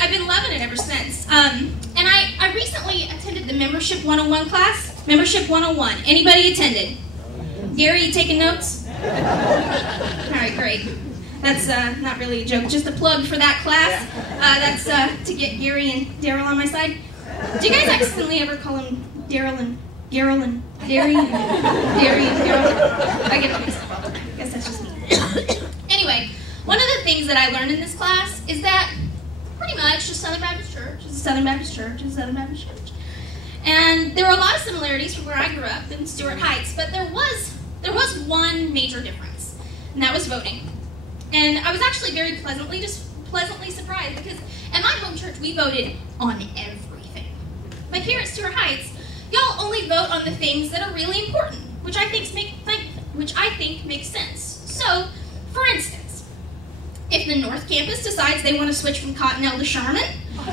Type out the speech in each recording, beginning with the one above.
I've been loving it ever since. And I recently attended the Membership 101 class. Membership 101. Anybody attended? Gary, you taking notes? All right, great. That's not really a joke, just a plug for that class. That's to get Gary and Daryl on my side. Do you guys accidentally ever call him Daryl and Garrel and Darry and Daryl? I get it mixed up all the time. I guess that's just me. Anyway, one of the things that I learned in this class is that pretty much just Southern Baptist Church is a Southern Baptist Church is a Southern Baptist Church. And there are a lot of similarities from where I grew up in Stuart Heights, but there was one major difference, and that was voting. And I was actually very pleasantly surprised because at my home church we voted on everything. But here at Stuart Heights, y'all only vote on the things that are really important, which I think makes sense. So, for instance, if the North Campus decides they want to switch from Cottonelle to Sharman,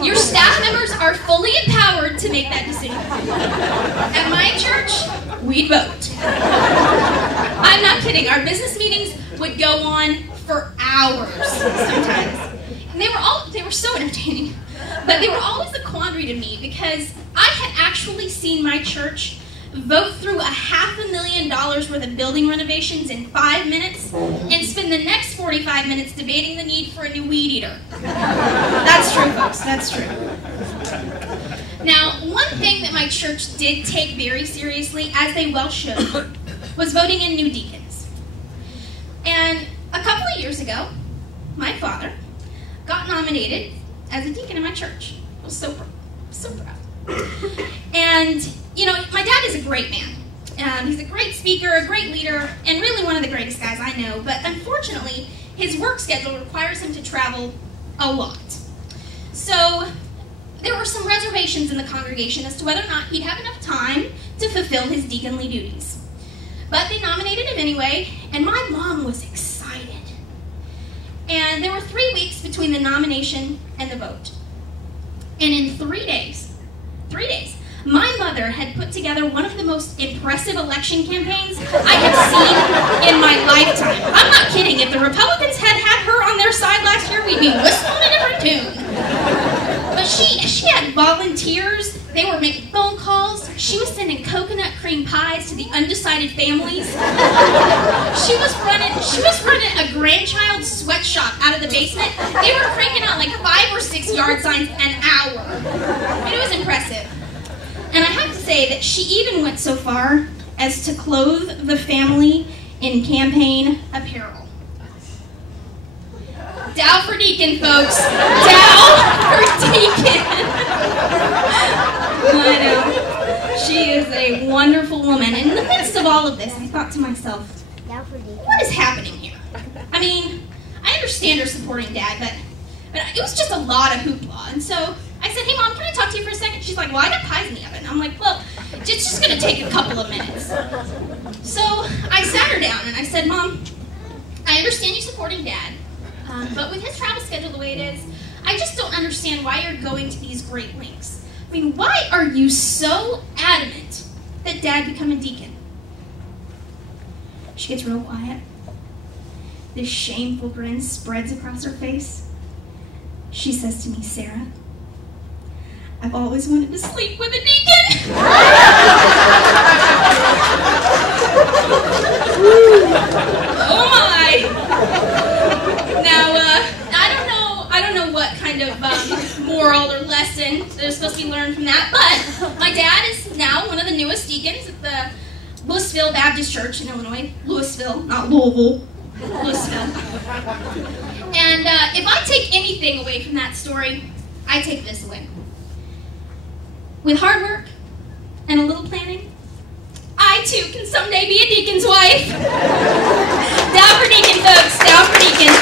your staff members are fully empowered to make that decision. At my church, we'd vote. I'm not kidding. Our business meetings would go on for hours sometimes. And they were so entertaining. But they were always a quandary to me because I had actually seen my church vote through $500,000 worth of building renovations in 5 minutes and spend the next 45 minutes debating the need for a new weed eater. That's true, folks. That's true. Now, one thing that my church did take very seriously, as they well should, was voting in new deacons. And a couple of years ago, my father got nominated as a deacon in my church. I was so proud. And, you know, my dad is a great man. He's a great speaker, a great leader, and really one of the greatest guys I know. But unfortunately, his work schedule requires him to travel a lot. So there were some reservations in the congregation as to whether or not he'd have enough time to fulfill his deaconly duties. But they nominated him anyway, and my mom was excited. And there were 3 weeks between the nomination and the vote. And in 3 days, my mother had put together one of the most impressive election campaigns I have seen in my lifetime. I'm not kidding. If the Republicans had her on their side last year, we'd be whistling a different tune. But she had volunteers. They were making phone calls. She was sending coconut cream pies to the undecided families. She was running a grandchild sweatshop out of the basement. They were cranking out like 5 or 6 yard signs an hour. And it was impressive. And I have to say that she even went so far as to clothe the family in campaign apparel. Dow for Deacon, folks. Dow for Deacon. I know. She is a wonderful woman. And in the midst of all of this, I thought to myself, what is happening here? I mean, I understand her supporting Dad, but it was just a lot of hoopla. And so I said, hey, Mom, can I talk to you for a second? She's like, well, I got pies in the oven. I'm like, well, it's just going to take a couple of minutes. So I sat her down and I said, Mom, I understand you supporting Dad, but with his travel schedule the way it is, I just don't understand why you're going to these great lengths. I mean, why are you so adamant that Dad become a deacon? She gets real quiet. This shameful grin spreads across her face. She says to me, Sarah, I've always wanted to sleep with a deacon. Oh my! Now, I don't know what kind of moral or lesson that is supposed to be learned from that, but my dad is now one of the newest deacons at the Louisville Baptist Church in Illinois. Louisville, not Louisville. Louisville. And if I take anything away from that story, I take this away. With hard work and a little planning, I too can someday be a deacon's wife. Down for Deacon, folks. Down for Deacon.